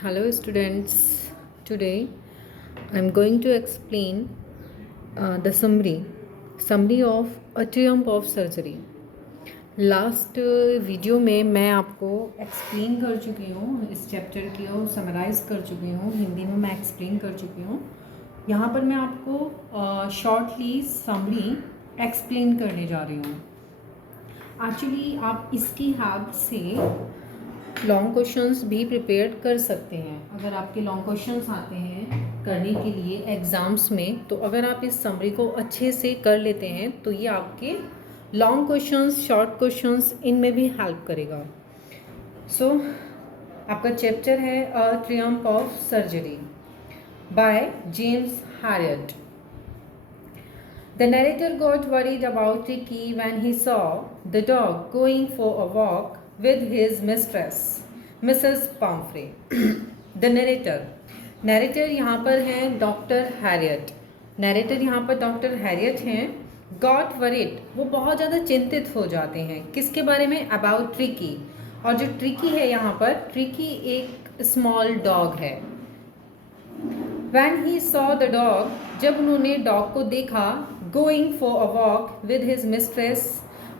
Hello, students. Today I am going to explain the summary of a triumph of surgery. Last video में मैं आपको explain कर चुकी हूँ, इस चैप्टर की समराइज़ कर चुकी हूँ, हिंदी में मैं एक्सप्लेन कर चुकी हूँ। यहाँ पर मैं आपको शॉर्टली समरी एक्सप्लेन करने जा रही हूँ। एक्चुअली आप इसकी हेल्प से लॉन्ग क्वेश्चंस भी प्रिपेयर कर सकते हैं। अगर आपके लॉन्ग क्वेश्चंस आते हैं करने के लिए एग्ज़ाम्स में, तो अगर आप इस समरी को अच्छे से कर लेते हैं तो ये आपके लॉन्ग क्वेश्चंस, शॉर्ट क्वेश्चंस, इनमें भी हेल्प करेगा। सो आपका चैप्टर है a triumph of surgery by James Herriot. The narrator got worried about Ricky when he saw the dog going for a walk with his mistress, Mrs. Pumphrey. The narrator यहाँ पर है doctor Harriet. Narrator यहाँ पर doctor Harriet हैं। Got worried, वो बहुत ज़्यादा चिंतित हो जाते हैं किसके बारे में? About tricky. और जो ट्रिकी है यहाँ पर, ट्रिकी एक स्मॉल डॉग है। When he saw the dog, जब उन्होंने डॉग को देखा, going for a walk with his mistress,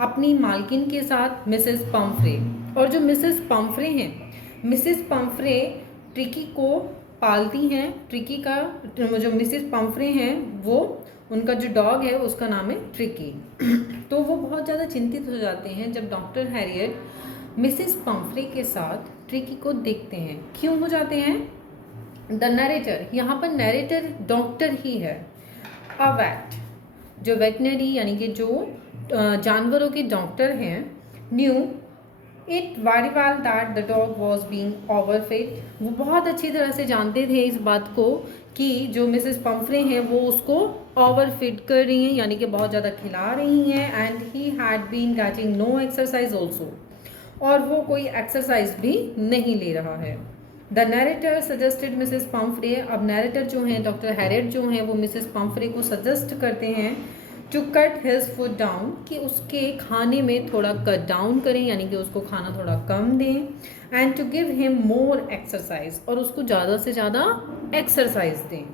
अपनी मालकिन के साथ, मिसेस पम्फ्रे। और जो मिसेस पम्फ्रे हैं, मिसेस पम्फ्रे ट्रिकी को पालती हैं। ट्रिकी का जो मिसेस पम्फ्रे हैं, वो उनका जो डॉग है उसका नाम है ट्रिकी। तो वो बहुत ज़्यादा चिंतित हो जाते हैं जब डॉक्टर हैरियट मिसेस पम्फ्रे के साथ ट्रिकी को देखते हैं। क्यों हो जाते हैं? द नरेटर, यहाँ पर नरेटर डॉक्टर ही है। अ वेट, जो वेटनरी यानी कि जो जानवरों के डॉक्टर हैं, knew it very well that the dog was being overfed. वो बहुत अच्छी तरह से जानते थे इस बात को कि जो मिसेस पम्फ्रे हैं वो उसको ओवरफीड कर रही हैं, यानी कि बहुत ज़्यादा खिला रही हैं। And he had been getting no exercise also, और वो कोई एक्सरसाइज भी नहीं ले रहा है। The narrator suggested Mrs Pumphrey, अब नरेटर जो हैं डॉक्टर हैरियट जो हैं वो मिसेस पम्फ्रे को सजेस्ट करते हैं to cut his food down, कि उसके खाने में थोड़ा कट डाउन करें, यानी कि उसको खाना थोड़ा कम दें। And to give him more exercise, और उसको ज़्यादा से ज़्यादा एक्सरसाइज दें।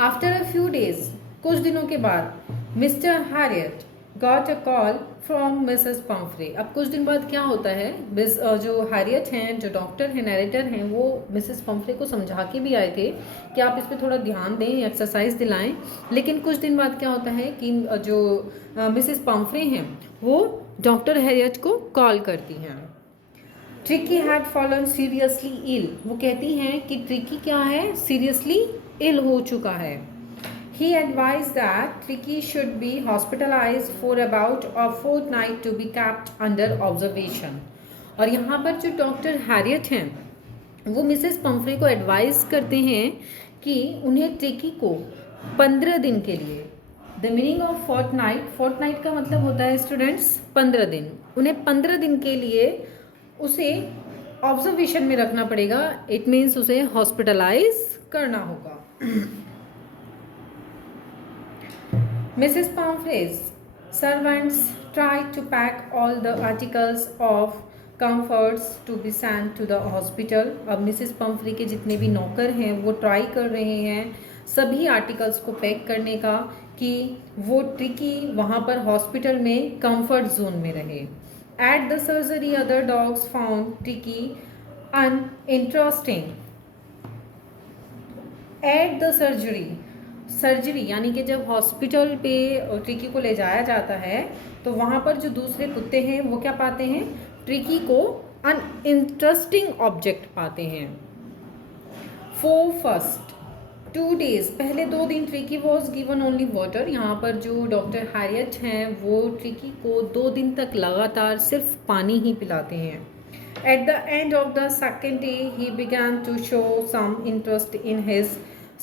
आफ्टर अ फ्यू डेज, कुछ दिनों के बाद, mister Harriet got a call from Mrs Pumphrey. अब कुछ दिन बाद क्या होता है, जो हैरियट हैं, जो डॉक्टर हैं, नरेटर हैं, वो मिसेस पम्फ्रे को समझा के भी आए थे कि आप इस पर थोड़ा ध्यान दें, एक्सरसाइज दिलाएं। लेकिन कुछ दिन बाद क्या होता है कि जो मिसेस पम्फ्रे हैं वो डॉक्टर हैरियट को कॉल करती हैं। Tricki had fallen seriously ill, वो कहती हैं कि ट्रिकी क्या है? सीरियसली इल हो चुका है। He advised that Tricky should be hospitalized for about a fortnight to be kept under observation. और यहाँ पर जो डॉक्टर हैरियट हैं वो मिसेस पम्फ्रे को एडवाइस करते हैं कि उन्हें ट्रिकी को 15 दिन के लिए, द मीनिंग ऑफ फोर्टनाइट का मतलब होता है स्टूडेंट्स 15 दिन, उन्हें 15 दिन के लिए उसे ऑब्जर्वेशन में रखना पड़ेगा। इट मीन्स उसे हॉस्पिटलाइज करना होगा। Mrs. Pumphrey's servants tried to pack all the articles of comforts to be sent to the hospital. अब मिसेस पम्फ्री के जितने भी नौकर हैं वो ट्राई कर रहे हैं सभी आर्टिकल्स को पैक करने का कि वो ट्रिकी वहाँ पर हॉस्पिटल में कंफर्ट जोन में रहे। At the surgery other dogs found tricky uninteresting. At the surgery यानी कि जब हॉस्पिटल पे ट्रिकी को ले जाया जाता है तो वहाँ पर जो दूसरे कुत्ते हैं वो क्या पाते हैं? ट्रिकी को अनइंटरेस्टिंग ऑब्जेक्ट पाते हैं। फॉर फर्स्ट 2 days, पहले 2 दिन tricky was given only water. यहाँ पर जो डॉक्टर हैरियट हैं वो ट्रिकी को 2 दिन तक लगातार सिर्फ पानी ही पिलाते हैं। At the end of the second day he began to show some interest in his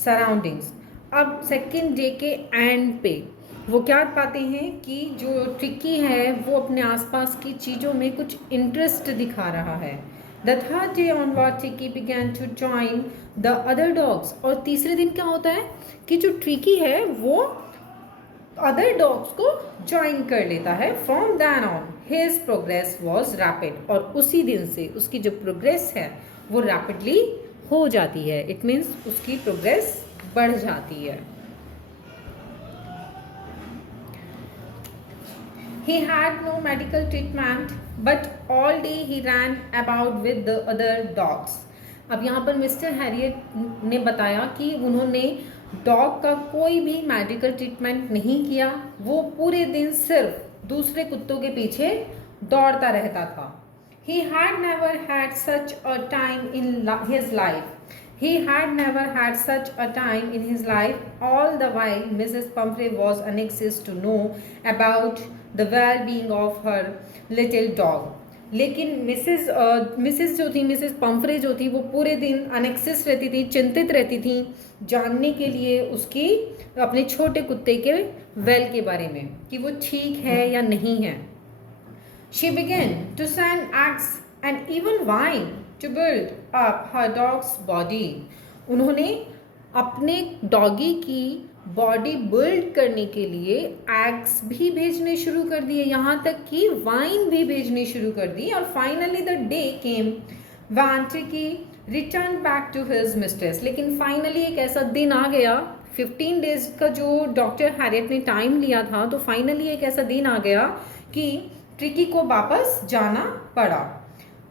surroundings. अब सेकेंड डे के एंड पे वो क्या पाते हैं कि जो ट्रिकी है वो अपने आसपास की चीज़ों में कुछ इंटरेस्ट दिखा रहा है। The third day onward Tricki began to join the other dogs, और तीसरे दिन क्या होता है कि जो ट्रिकी है वो अदर डॉग्स को ज्वाइन कर लेता है। From then on his progress was rapid, और उसी दिन से उसकी जो प्रोग्रेस है वो रैपिडली हो जाती है, इट मीन्स उसकी प्रोग्रेस बढ़ जाती है। He had no medical treatment, but all day he ran about with the other dogs. अब यहाँ पर मिस्टर हैरियट ने बताया कि उन्होंने डॉग का कोई भी मेडिकल ट्रीटमेंट नहीं किया, वो पूरे दिन सिर्फ दूसरे कुत्तों के पीछे दौड़ता रहता था। He had never had such a time in his life. He had never had such a time in his life. All the while, Mrs. Pumphrey was anxious to know about the well-being of her little dog. लेकिन Mrs जो थी, Mrs Pomfrey जो थी, वो पूरे दिन अनेक्सिस रहती थी, चिंतित रहती थी जानने के लिए उसकी अपने छोटे कुत्ते के वेल के बारे में कि वो ठीक है या नहीं है। She began to send eggs and even wine to build up her dog's body. उन्होंने अपने डॉगी की बॉडी बिल्ड करने के लिए एग्स भी भेजने शुरू कर दिए, यहाँ तक कि वाइन भी भेजने शुरू कर दी। और finally the day came when Tricki return back to his mistress. लेकिन फाइनली एक ऐसा दिन आ गया, 15 डेज का जो डॉक्टर हैरियट ने टाइम लिया था, तो फाइनली एक ऐसा दिन आ गया कि ट्रिकी को वापस जाना पड़ा।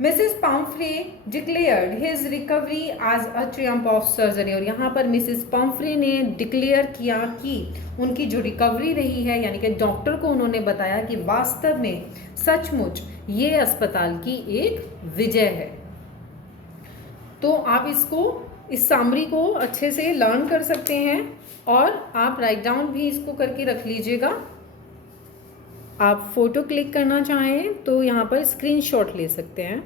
Mrs Pumphrey declared his recovery as a triumph of surgery. और यहाँ पर मिसेस पम्फ्रे ने डिक्लेयर किया कि उनकी जो रिकवरी रही है, यानी कि डॉक्टर को उन्होंने बताया कि वास्तव में सचमुच ये अस्पताल की एक विजय है। तो आप इस समरी को अच्छे से लर्न कर सकते हैं और आप राइट डाउन भी इसको करके रख लीजिएगा। आप फोटो क्लिक करना चाहें तो यहाँ पर स्क्रीनशॉट ले सकते हैं।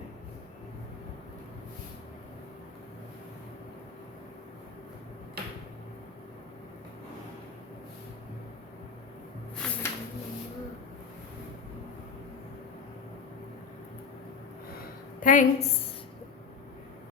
थैंक्स।